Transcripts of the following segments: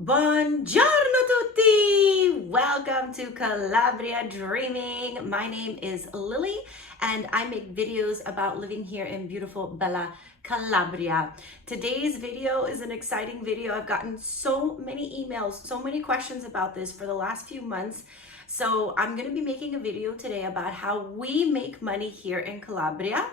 Buongiorno tutti! Welcome to Calabria Dreaming. My name is Lily and I make videos about living here in beautiful Bella Calabria. Today's video is an exciting video. I've gotten so many emails, so many questions about this for the last few months. So I'm going to be making a video today about how we make money here in Calabria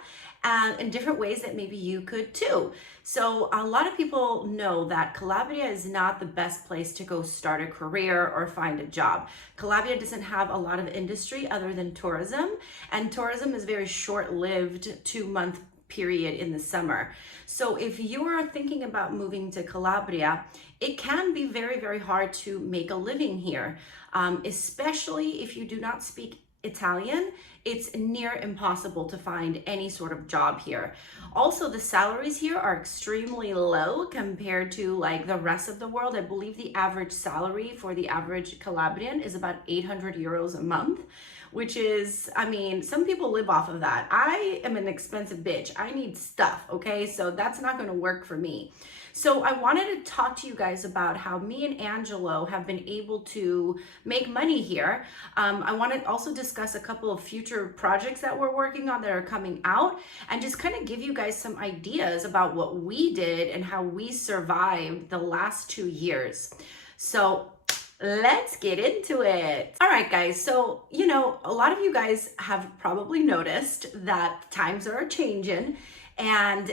and in different ways that maybe you could too. So a lot of people know that Calabria is not the best place to go start a career or find a job. Calabria doesn't have a lot of industry other than tourism, and tourism is very short-lived 2-month period in the summer. So if you are thinking about moving to Calabria, it can be very, very hard to make a living here, especially if you do not speak Italian. It's near impossible to find any sort of job here. Also, the salaries here are extremely low compared to like the rest of the world. I believe the average salary for the average Calabrian is about 800 euros a month, which is, I mean, some people live off of that. I am an expensive bitch. I need stuff, okay? So that's not gonna work for me. So I wanted to talk to you guys about how me and Angelo have been able to make money here. I want to also discuss a couple of future projects that we're working on that are coming out, and just kind of give you guys some ideas about what we did and how we survived the last 2 years. So let's get into it. All right, guys. So, a lot of you guys have probably noticed that times are changing, and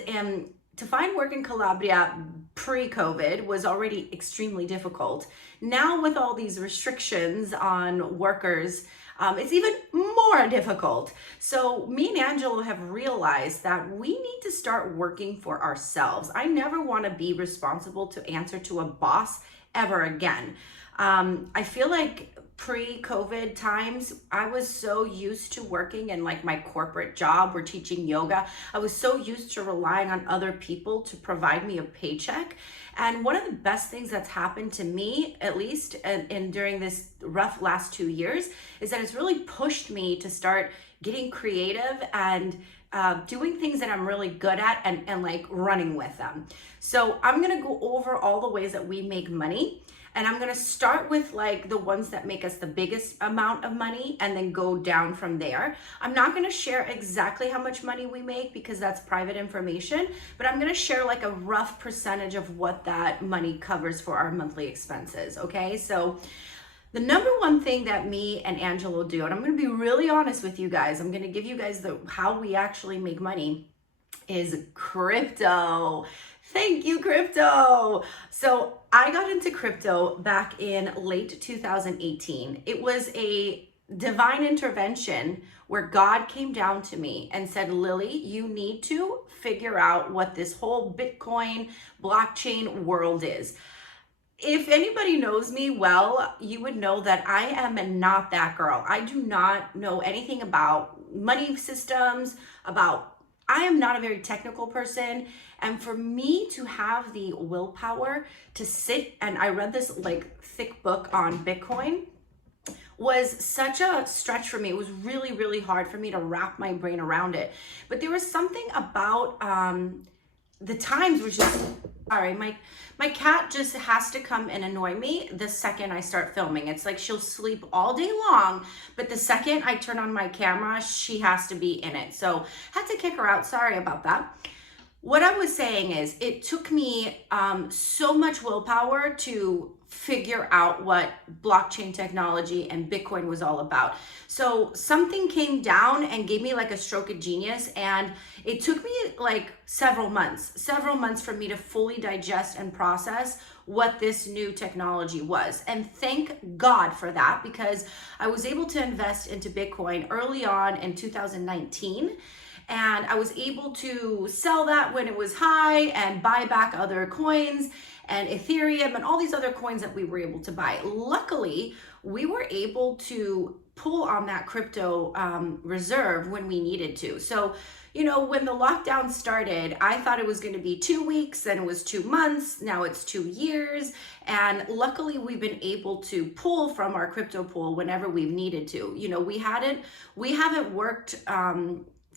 to find work in Calabria pre-COVID was already extremely difficult. Now with all these restrictions on workers, it's even more difficult. So me and Angelo have realized that we need to start working for ourselves. I never want to be responsible to answer to a boss ever again. I feel like pre-COVID times, I was so used to working in like my corporate job or teaching yoga. I was so used to relying on other people to provide me a paycheck. And one of the best things that's happened to me, at least and during this rough last 2 years, is that it's really pushed me to start getting creative and doing things that I'm really good at and like running with them. So I'm gonna go over all the ways that we make money. And I'm gonna start with like the ones that make us the biggest amount of money and then go down from there. I'm not gonna share exactly how much money we make because that's private information, but I'm gonna share like a rough percentage of what that money covers for our monthly expenses, okay? So the number one thing that me and Angelo do, and I'm gonna be really honest with you guys, I'm gonna give you guys how we actually make money, is crypto. Thank you, crypto. So I got into crypto back in late 2018. It was a divine intervention where God came down to me and said, Lily, you need to figure out what this whole Bitcoin blockchain world is. If anybody knows me well, you would know that I am not that girl. I do not know anything about money systems, I am not a very technical person. And for me to have the willpower to sit, and I read this like thick book on Bitcoin, was such a stretch for me. It was really, really hard for me to wrap my brain around it. But there was something about the times, which is, sorry, my cat just has to come and annoy me the second I start filming. It's like she'll sleep all day long, but the second I turn on my camera, she has to be in it. So had to kick her out. Sorry about that. What I was saying is it took me so much willpower to figure out what blockchain technology and Bitcoin was all about. So something came down and gave me like a stroke of genius, and it took me like several months for me to fully digest and process what this new technology was. And thank God for that, because I was able to invest into Bitcoin early on in 2019. And I was able to sell that when it was high and buy back other coins and Ethereum and all these other coins that we were able to buy. Luckily, we were able to pull on that crypto reserve when we needed to. So, when the lockdown started, I thought it was going to be 2 weeks, then it was 2 months, now it's 2 years. And luckily, we've been able to pull from our crypto pool whenever we've needed to. We haven't worked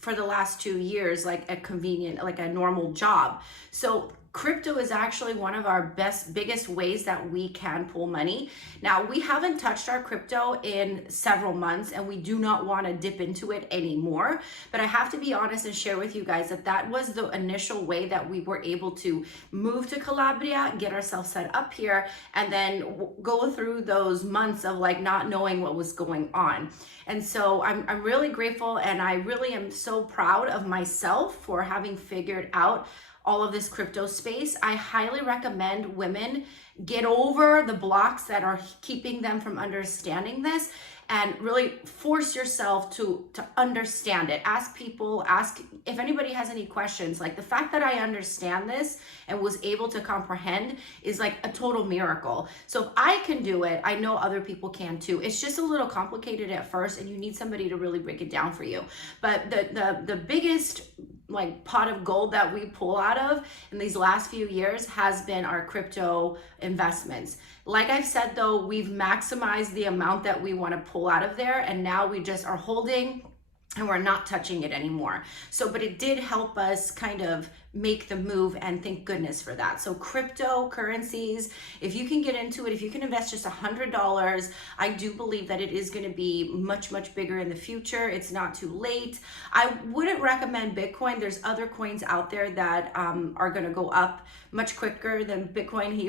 for the last 2 years like a normal job. So crypto is actually one of our biggest ways that we can pull money. Now, we haven't touched our crypto in several months and we do not want to dip into it anymore. But I have to be honest and share with you guys that that was the initial way that we were able to move to Calabria, get ourselves set up here, and then go through those months of like not knowing what was going on. And so I'm really grateful, and I really am so proud of myself for having figured out all of this crypto space. I highly recommend women get over the blocks that are keeping them from understanding this, and really force yourself to understand it. Ask people, ask if anybody has any questions. Like, the fact that I understand this and was able to comprehend is like a total miracle. So if I can do it, I know other people can too. It's just a little complicated at first, and you need somebody to really break it down for you. But the biggest like pot of gold that we pull out of in these last few years has been our crypto investments. Like I've said though, we've maximized the amount that we want to pull out of there, and now we just are holding and we're not touching it anymore. So, but it did help us kind of make the move, and thank goodness for that. So cryptocurrencies, if you can get into it, if you can invest just $100, I do believe that it is going to be much, much bigger in the future. It's not too late. I wouldn't recommend Bitcoin. There's other coins out there that are going to go up much quicker than Bitcoin.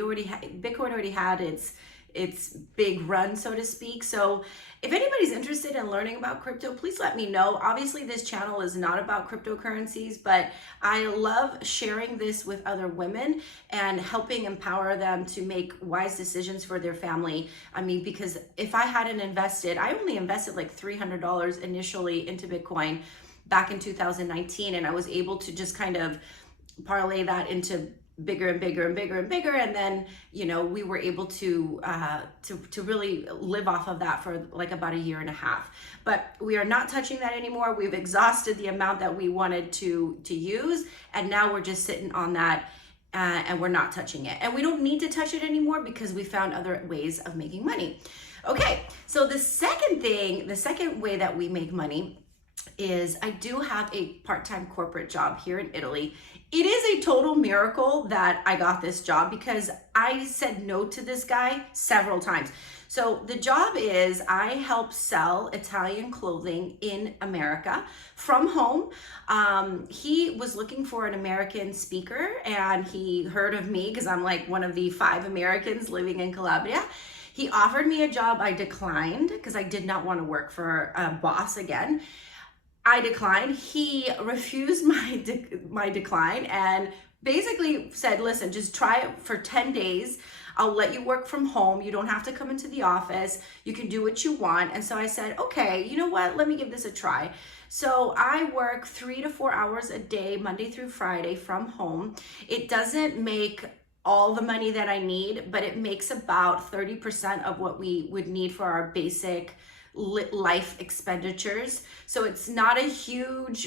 Bitcoin already had its big run, so to speak. So if anybody's interested in learning about crypto, please let me know. Obviously, this channel is not about cryptocurrencies, but I love sharing this with other women and helping empower them to make wise decisions for their family. I mean, because if I hadn't invested, I only invested like $300 initially into Bitcoin back in 2019, and I was able to just kind of parlay that into bigger and bigger and bigger and bigger, and then we were able to really live off of that for like about a year and a half. But we are not touching that anymore. We've exhausted the amount that we wanted to use, and now we're just sitting on that, and we're not touching it, and we don't need to touch it anymore because we found other ways of making money. Okay, so the second way that we make money is I do have a part-time corporate job here in Italy. It is a total miracle that I got this job because I said no to this guy several times. So the job is I help sell Italian clothing in America from home. He was looking for an American speaker, and he heard of me because I'm like one of the 5 Americans living in Calabria. He offered me a job. I declined because I did not want to work for a boss again. I declined. He refused my decline and basically said, listen, just try it for 10 days. I'll let you work from home. You don't have to come into the office. You can do what you want. And so I said, okay, you know what? Let me give this a try. So I work 3 to 4 hours a day, Monday through Friday from home. It doesn't make all the money that I need, but it makes about 30% of what we would need for our basic life expenditures. So it's not a huge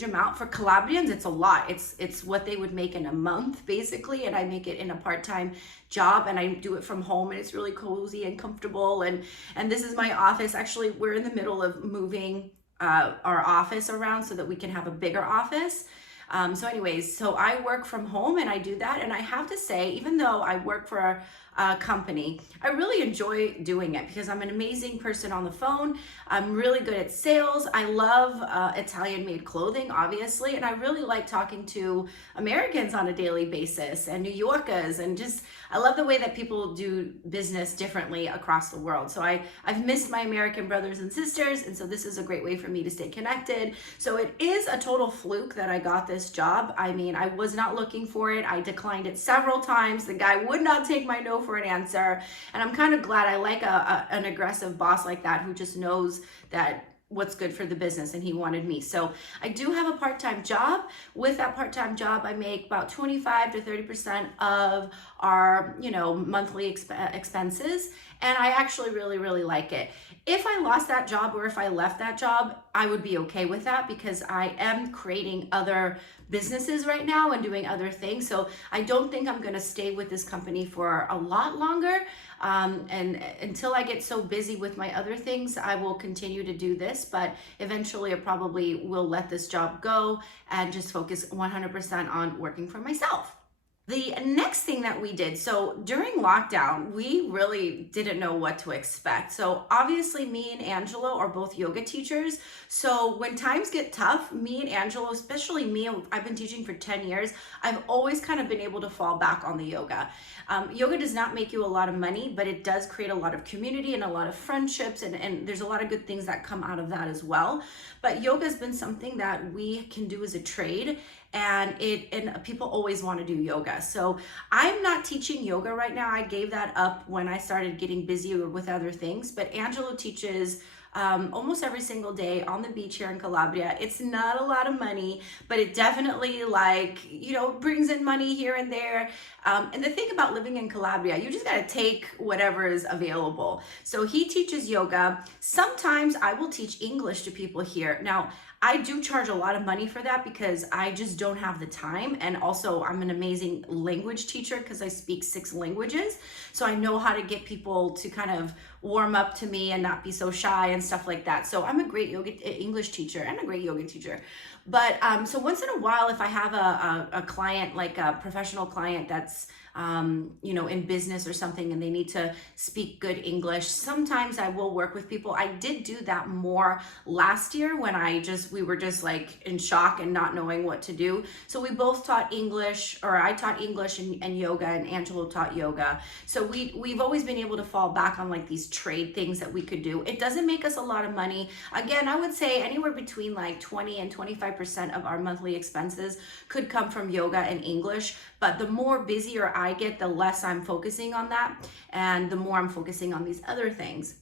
amount. For Calabrians, it's a lot. It's what they would make in a month basically, and I make it in a part-time job, and I do it from home, and it's really cozy and comfortable, and this is my office. Actually, we're in the middle of moving our office around so that we can have a bigger office. So anyways, so I work from home and I do that, and I have to say, even though I work for a company, I really enjoy doing it because I'm an amazing person on the phone. I'm really good at sales. I love Italian made clothing, obviously, and I really like talking to Americans on a daily basis and New Yorkers, and just I love the way that people do business differently across the world. So I've missed my American brothers and sisters, and so this is a great way for me to stay connected. So it is a total fluke that I got this job. I mean, I was not looking for it. I declined it several times. The guy would not take my no for an answer, and I'm kind of glad. I like an aggressive boss like that who just knows that what's good for the business, and he wanted me. So I do have a part-time job. With that part-time job, I make about 25 to 30% of our monthly expenses, and I actually really like it. If I lost that job or if I left that job, I would be okay with that because I am creating other businesses right now and doing other things. So I don't think I'm going to stay with this company for a lot longer. And until I get so busy with my other things, I will continue to do this, but eventually I probably will let this job go and just focus 100% on working for myself. The next thing that we did, so during lockdown, we really didn't know what to expect. So obviously me and Angelo are both yoga teachers. So when times get tough, me and Angelo, especially me, I've been teaching for 10 years, I've always kind of been able to fall back on the yoga. Yoga does not make you a lot of money, but it does create a lot of community and a lot of friendships, and there's a lot of good things that come out of that as well. But yoga has been something that we can do as a trade, and people always want to do yoga. So I'm not teaching yoga right now. I gave that up when I started getting busier with other things, but Angelo teaches almost every single day on the beach here in Calabria. It's not a lot of money, but it definitely, like, brings in money here and there. And the thing about living in Calabria, you just gotta take whatever is available. So he teaches yoga. Sometimes I will teach English to people here. Now, I do charge a lot of money for that because I just don't have the time. And also I'm an amazing language teacher because I speak 6 languages. So I know how to get people to kind of warm up to me and not be so shy and stuff like that. So I'm a great English teacher and a great yoga teacher. But so once in a while, if I have a client, like a professional client that's in business or something, and they need to speak good English, sometimes I will work with people. I did do that more last year when we were just like in shock and not knowing what to do. So we both taught English, or I taught English and yoga, and Angelo taught yoga. So we've always been able to fall back on like these trade things that we could do. It doesn't make us a lot of money. Again, I would say anywhere between like 20 and 25% of our monthly expenses could come from yoga and English. But the more busier I get, the less I'm focusing on that, and the more I'm focusing on these other things.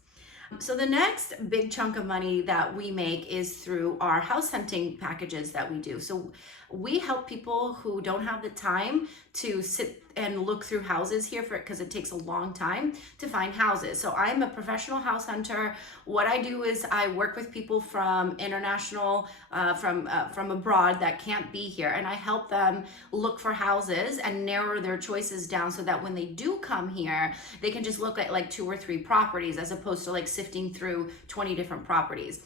So the next big chunk of money that we make is through our house hunting packages that we do. So we help people who don't have the time to sit and look through houses here because it takes a long time to find houses. So I'm a professional house hunter. What I do is I work with people from international, from abroad that can't be here, and I help them look for houses and narrow their choices down so that when they do come here, they can just look at like 2 or 3 properties as opposed to like sifting through 20 different properties.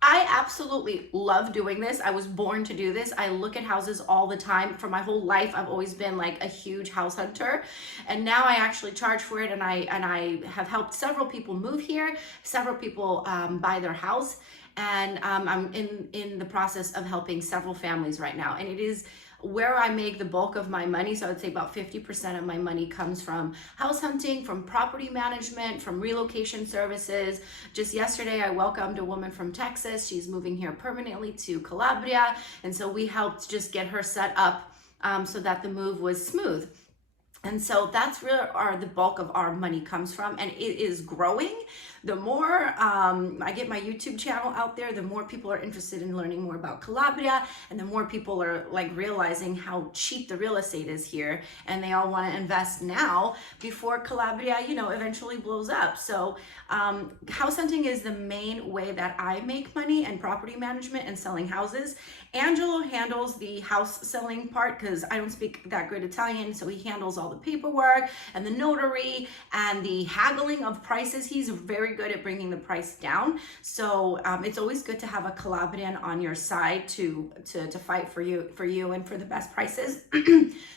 I absolutely love doing this. I was born to do this. I look at houses all the time. For my whole life, I've always been like a huge house hunter, and now I actually charge for it. And I have helped several people move here, several people buy their house, and I'm in the process of helping several families right now. And it is where I make the bulk of my money. So I would say about 50% of my money comes from house hunting, from property management, from relocation services. Just yesterday, I welcomed a woman from Texas. She's moving here permanently to Calabria. And so we helped just get her set up so that the move was smooth. And so that's where the bulk of our money comes from, and it is growing. The more I get my YouTube channel out there, the more people are interested in learning more about Calabria, and the more people are like realizing how cheap the real estate is here, and they all want to invest now before Calabria, eventually blows up. So house hunting is the main way that I make money, and property management and selling houses. Angelo handles the house selling part because I don't speak that good Italian, so he handles all the paperwork and the notary and the haggling of prices. He's very good at bringing the price down. So it's always good to have a Calabrian on your side to fight for you and for the best prices.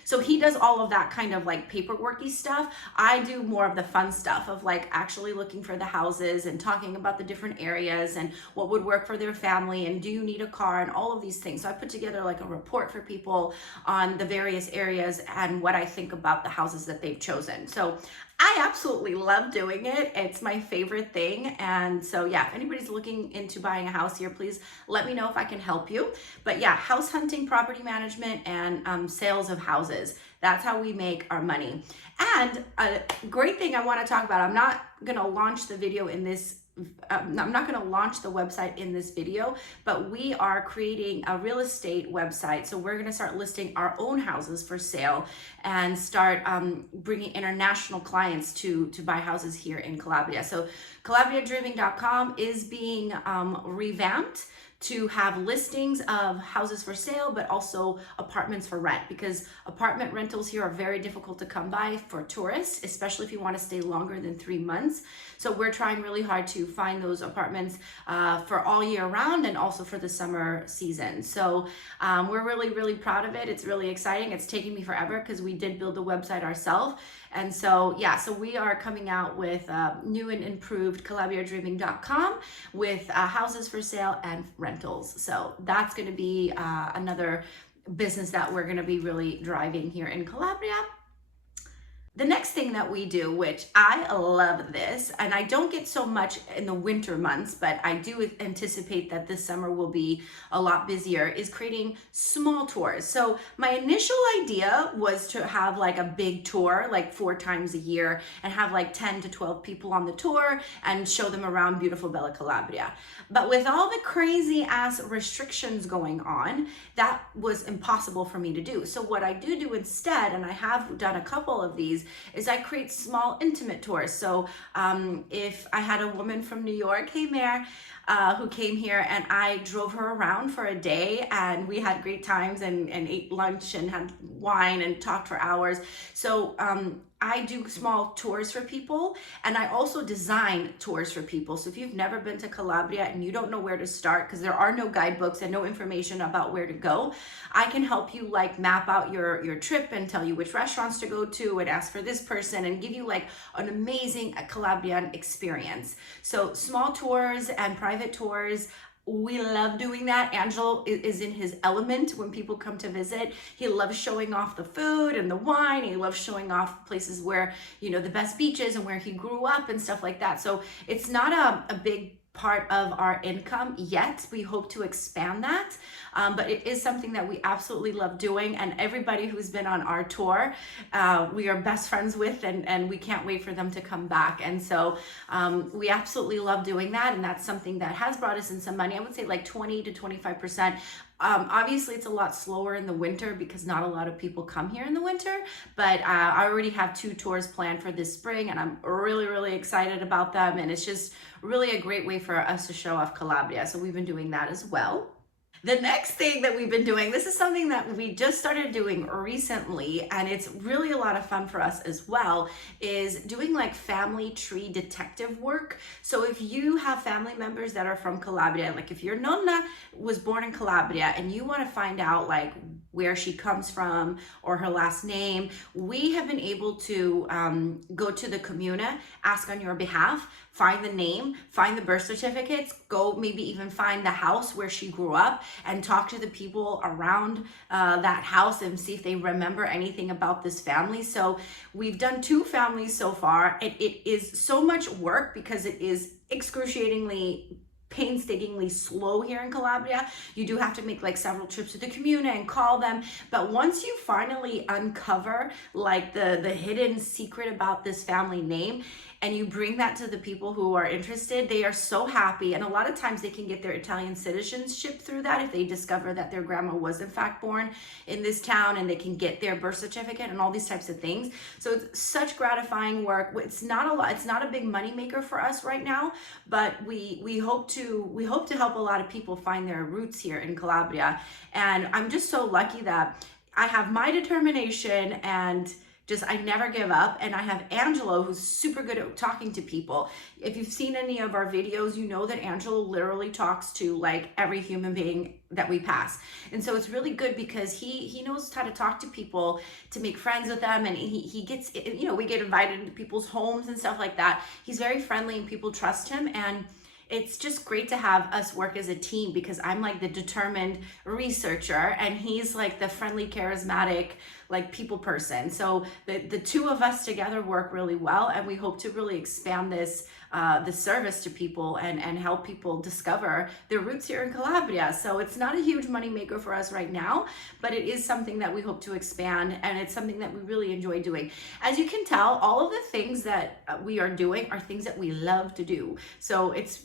So he does all of that kind of like paperworky stuff. I do more of the fun stuff of like actually looking for the houses and talking about the different areas and what would work for their family, and do you need a car, and all of these things. So I put together like a report for people on the various areas and what I think about the houses that they've chosen. So I absolutely love doing it. It's my favorite thing. And so yeah, if anybody's looking into buying a house here, please let me know if I can help you. But yeah, house hunting, property management, and sales of houses. That's how we make our money. And a great thing I want to talk about, I'm not going to launch the video in this I'm not going to launch the website in this video, but we are creating a real estate website. So we're going to start listing our own houses for sale and start bringing international clients to buy houses here in Calabria. So CalabriaDreaming.com is being revamped to have listings of houses for sale, but also apartments for rent, because apartment rentals here are very difficult to come by for tourists, especially if you want to stay longer than 3 months. So we're trying really hard to find those apartments for all year round and also for the summer season. So we're really proud of it. It's really exciting. It's taking me forever because we did build the website ourselves. And so, yeah, so we are coming out with new and improved calabriadreaming.com with houses for sale and rentals. So that's going to be another business that we're going to be really driving here in Calabria. The next thing that we do, which I love this, and I don't get so much in the winter months, but I do anticipate that this summer will be a lot busier, is creating small tours. So my initial idea was to have like a big tour, like 4 times a year, and have like 10 to 12 people on the tour and show them around beautiful Bella Calabria. But with all the crazy ass restrictions going on, that was impossible for me to do. So what I do instead, and I have done a couple of these, is I create small intimate tours. So if I had a woman from New York, hey Mare, who came here, and I drove her around for a day, and we had great times and ate lunch and had wine and talked for hours. So I do small tours for people, and I also design tours for people. So if you've never been to Calabria and you don't know where to start, because there are no guidebooks and no information about where to go, I can help you like map out your trip and tell you which restaurants to go to and ask for this person and give you like an amazing Calabrian experience. So small tours and private tours, we love doing that. Angelo is in his element when people come to visit. He loves showing off the food and the wine. He loves showing off places where, you know, the best beaches and where he grew up and stuff like that. So it's not a big part of our income yet. We hope to expand that, but it is something that we absolutely love doing, and everybody who's been on our tour we are best friends with, and we can't wait for them to come back. And so we absolutely love doing that, and that's something that has brought us in some money. I would say like 20 to 25%. Obviously it's a lot slower in the winter because not a lot of people come here in the winter, but I already have 2 tours planned for this spring, and I'm really excited about them, and it's just really a great way for us to show off Calabria. So we've been doing that as well. The next thing that we've been doing, this is something that we just started doing recently, and it's really a lot of fun for us as well, is doing like family tree detective work. So if you have family members that are from Calabria, like if your nonna was born in Calabria and you want to find out like where she comes from or her last name, we have been able to go to the comuna, ask on your behalf, find the name, find the birth certificates, go maybe even find the house where she grew up and talk to the people around that house and see if they remember anything about this family. So we've done 2 families so far. It is so much work because it is excruciatingly painstakingly slow here in Calabria. You do have to make like several trips to the comuna and call them, but once you finally uncover like the hidden secret about this family name, and you bring that to the people who are interested, they are so happy. And a lot of times they can get their Italian citizenship through that if they discover that their grandma was in fact born in this town, and they can get their birth certificate and all these types of things. So it's such gratifying work. It's not a lot, it's not a big money maker for us right now, but we hope to help a lot of people find their roots here in Calabria. And I'm just so lucky that I have my determination and just I never give up, and I have Angelo who's super good at talking to people. If you've seen any of our videos, you know that Angelo literally talks to like every human being that we pass. And so it's really good because he knows how to talk to people, to make friends with them, and he gets, you know, we get invited into people's homes and stuff like that. He's very friendly and people trust him, and it's just great to have us work as a team because I'm like the determined researcher and he's like the friendly, charismatic, like people person. So the 2 of us together work really well, and we hope to really expand this service to people and help people discover their roots here in Calabria. So it's not a huge money maker for us right now, but it is something that we hope to expand, and it's something that we really enjoy doing. As you can tell, all of the things that we are doing are things that we love to do. So it's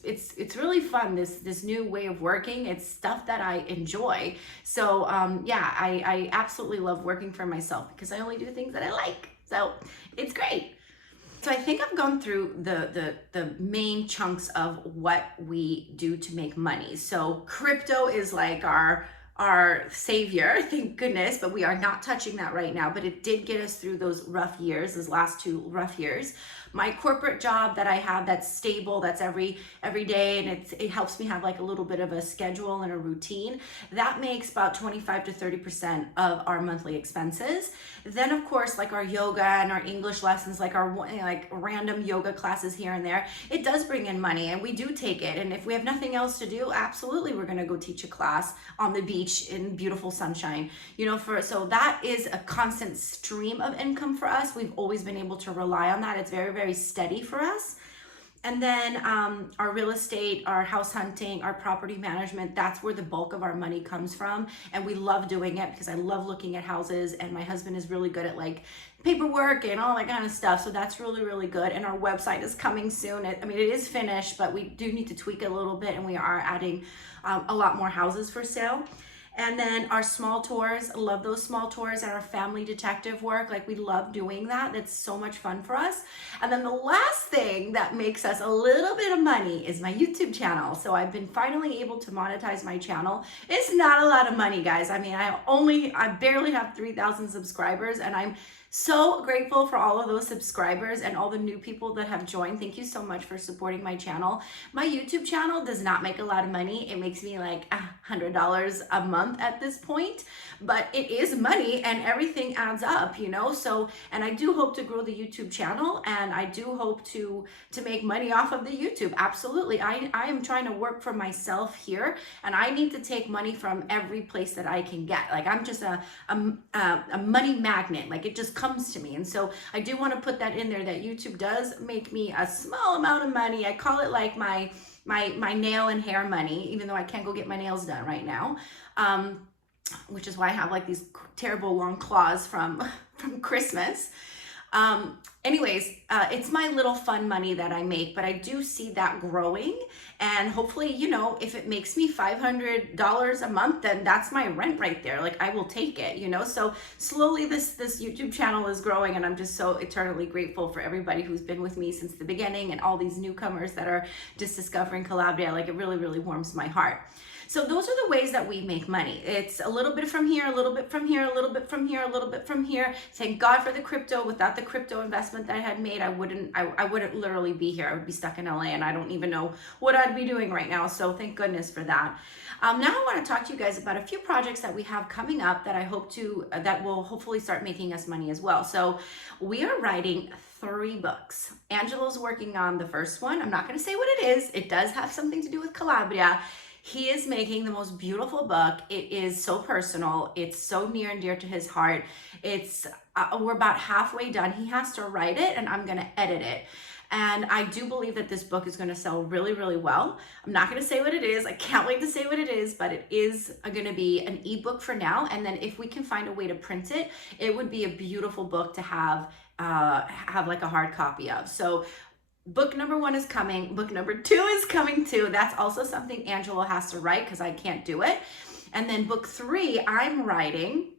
really fun, this new way of working. It's stuff that I enjoy. So yeah, I absolutely love working for myself because I only do things that I like. So it's great. So I think I've gone through the main chunks of what we do to make money. So crypto is like our savior, thank goodness, but we are not touching that right now. But it did get us through those rough years, those last 2 rough years. My corporate job that I have that's stable, that's every day, and it helps me have like a little bit of a schedule and a routine, that makes about 25 to 30% of our monthly expenses. Then of course, like our yoga and our English lessons, like our like random yoga classes here and there, it does bring in money, and we do take it. And if we have nothing else to do, absolutely we're going to go teach a class on the beach in beautiful sunshine, so that is a constant stream of income for us. We've always been able to rely on that. It's very, very steady for us. And then our real estate, our house hunting, our property management, that's where the bulk of our money comes from. And we love doing it because I love looking at houses, and my husband is really good at like paperwork and all that kind of stuff. So that's really, really good. And our website is coming soon. It is finished, but we do need to tweak it a little bit, and we are adding a lot more houses for sale. And then our small tours, I love those small tours, and our family detective work. Like, we love doing that. That's so much fun for us. And then the last thing that makes us a little bit of money is my YouTube channel. So I've been finally able to monetize my channel. It's not a lot of money, guys. I mean, I barely have 3,000 subscribers, and I'm so grateful for all of those subscribers and all the new people that have joined. Thank you so much for supporting my channel. My YouTube channel does not make a lot of money. It makes me like $100 a month at this point, but it is money, and everything adds up, So, and I do hope to grow the YouTube channel, and I do hope to make money off of the YouTube. Absolutely. I am trying to work for myself here, and I need to take money from every place that I can get. Like, I'm just a money magnet. Like, it just comes to me. And so I do want to put that in there, that YouTube does make me a small amount of money. I call it like my nail and hair money, even though I can't go get my nails done right now. Which is why I have like these terrible long claws from Christmas. Anyways, it's my little fun money that I make, but I do see that growing, and hopefully, if it makes me $500 a month, then that's my rent right there. Like, I will take it, So slowly this YouTube channel is growing, and I'm just so eternally grateful for everybody who's been with me since the beginning, and all these newcomers that are just discovering Calabria. Like, it really, really warms my heart. So those are the ways that we make money. It's a little bit from here, a little bit from here, a little bit from here, a little bit from here. Thank God for the crypto. Without the crypto investment that I had made, I wouldn't literally be here. I would be stuck in LA, and I don't even know what I'd be doing right now. So thank goodness for that. Now I want to talk to you guys about a few projects that we have coming up that I hope that will hopefully start making us money as well. So we are writing 3 books. Angelo's working on the first one. I'm not going to say what it is. It does have something to do with Calabria. He is making the most beautiful book. It is so personal. It's so near and dear to his heart. We're about halfway done. He has to write it, and I'm going to edit it. And I do believe that this book is going to sell really, really well. I'm not going to say what it is. I can't wait to say what it is, but it is going to be an ebook for now. And then if we can find a way to print it, it would be a beautiful book to have like a hard copy of. So book number 1 is coming. Book number 2 is coming too. That's also something Angelo has to write because I can't do it. And then book 3, I'm writing.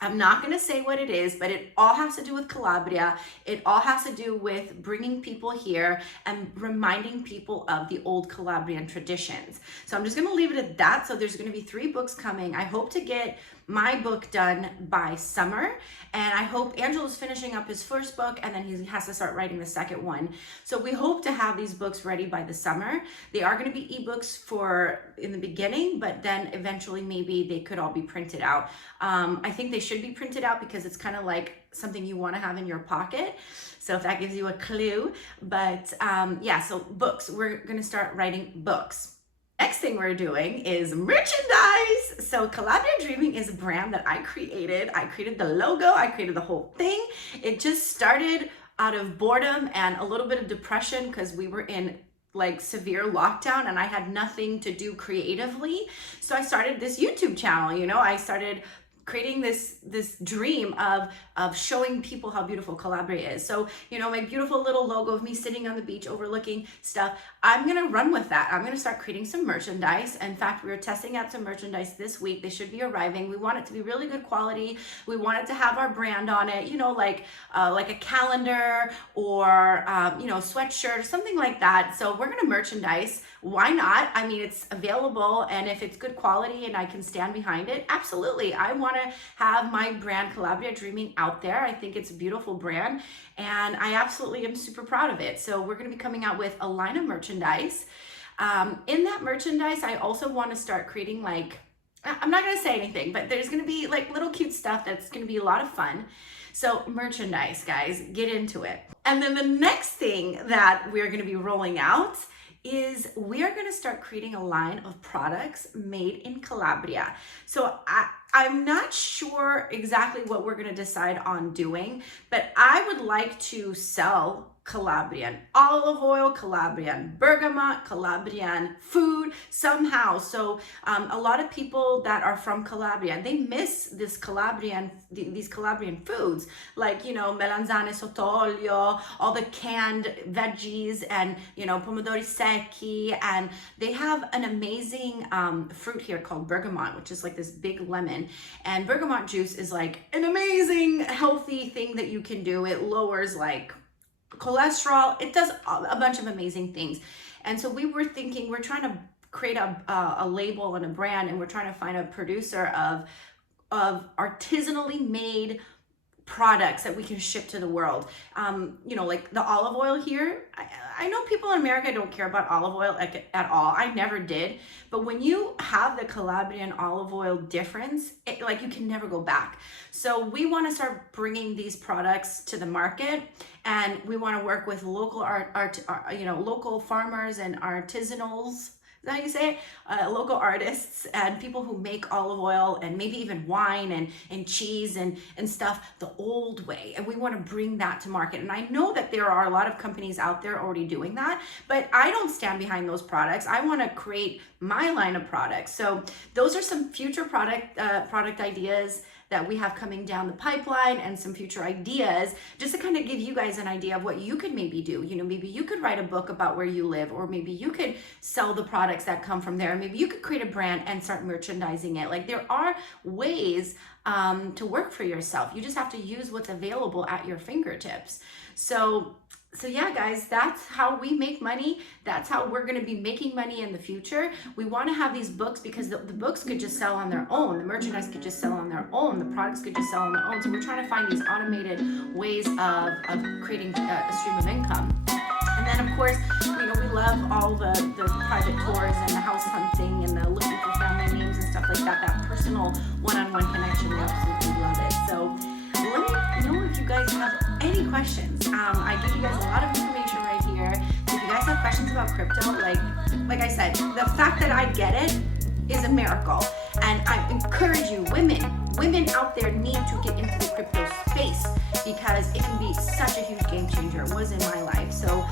I'm not going to say what it is, but it all has to do with Calabria. It all has to do with bringing people here and reminding people of the old Calabrian traditions. So I'm just going to leave it at that. So there's going to be 3 books coming. I hope to get my book done by summer, and I hope Angelo's finishing up his first book, and then he has to start writing the second one. So we hope to have these books ready by the summer. They are going to be ebooks in the beginning, but then eventually maybe they could all be printed out. I think they should be printed out because it's kind of like something you want to have in your pocket. So if that gives you a clue, but yeah, so books, we're going to start writing books. Next thing we're doing is merchandise. So Calabria Dreaming is a brand that I created. I created the logo, I created the whole thing. It just started out of boredom and a little bit of depression because we were in like severe lockdown and I had nothing to do creatively. So I started this YouTube channel. I started creating this dream of showing people how beautiful Calabria is. So, you know, my beautiful little logo of me sitting on the beach overlooking stuff, I'm gonna run with that. I'm gonna start creating some merchandise. In fact, we were testing out some merchandise this week. They should be arriving. We want it to be really good quality. We want it to have our brand on it, you know, like a calendar or, you know, sweatshirt, something like that. So we're gonna merchandise. Why not? I mean, it's available, and if it's good quality and I can stand behind it, absolutely. I want to have my brand Calabria Dreaming out there. I think it's a beautiful brand, and I absolutely am super proud of it. So we're going to be coming out with a line of merchandise. In that merchandise, I also want to start creating, like, I'm not going to say anything, but there's going to be like little cute stuff that's going to be a lot of fun. So merchandise, guys, get into it. And then the next thing that we're going to be rolling out is we are going to start creating a line of products made in Calabria. So I'm not sure exactly what we're going to decide on doing, but I would like to sell Calabrian olive oil, Calabrian bergamot, Calabrian food somehow. So a lot of people that are from Calabria, they miss these Calabrian foods, like, you know, melanzane sotto olio, all the canned veggies, and, you know, pomodori secchi, and they have an amazing fruit here called bergamot, which is like this big lemon. And bergamot juice is like an amazing healthy thing that you can do. It lowers like cholesterol. It does a bunch of amazing things. And so we were thinking, we're trying to create a label and a brand, and we're trying to find a producer of artisanally made products that we can ship to the world. You know, like the olive oil here. I know people in America don't care about olive oil at all. I never did. But when you have the Calabrian olive oil difference, like, you can never go back. So we want to start bringing these products to the market, and we want to work with local local farmers and artisanals. Is that how you say it? Local artists and people who make olive oil and maybe even wine and cheese and stuff the old way. And we want to bring that to market. And I know that there are a lot of companies out there already doing that, but I don't stand behind those products. I want to create my line of products. So those are some future product ideas that we have coming down the pipeline, and some future ideas just to kind of give you guys an idea of what you could maybe do. You know, maybe you could write a book about where you live, or maybe you could sell the products that come from there. Maybe you could create a brand and start merchandising it. Like, there are ways to work for yourself. You just have to use what's available at your fingertips. So yeah, guys, that's how we make money. That's how we're going to be making money in the future. We want to have these books because the books could just sell on their own. The merchandise could just sell on their own. The products could just sell on their own. So we're trying to find these automated ways of creating a stream of income. And then, of course, you know, we love all the private tours and the house hunting and the looking for family names and stuff like that. That personal one-on-one connection, we absolutely love it. So let me know if you guys have any questions. I give you guys a lot of information right here. So if you guys have questions about crypto, like I said, the fact that I get it is a miracle. And I encourage you, women out there need to get into the crypto space, because it can be such a huge game changer. It was in my life. So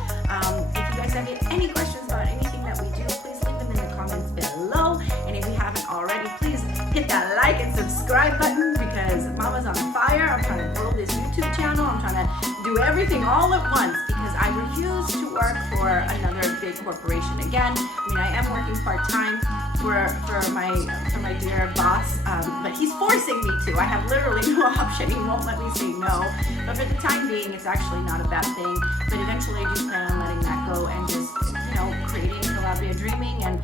if you guys have any questions about anything that we do, please leave them in the comments below. And if you haven't already, please hit that like and subscribe button, because Mama's on fire. I'm trying to grow this YouTube channel. I'm trying to do everything all at once, because I refuse to work for another big corporation again. I mean, I am working part-time for my dear boss, but he's forcing me to. I have literally no option. He won't let me say no. But for the time being, it's actually not a bad thing. But eventually, I do plan on letting that go and just, you know, creating Calabria Dreaming and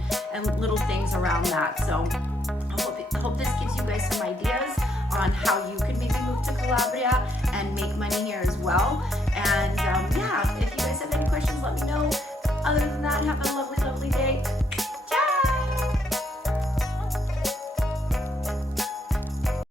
little things around that. So I hope this gives you guys some ideas on how you could maybe move to Calabria and make money here as well. And yeah, if you guys have any questions, let me know. Other than that, have a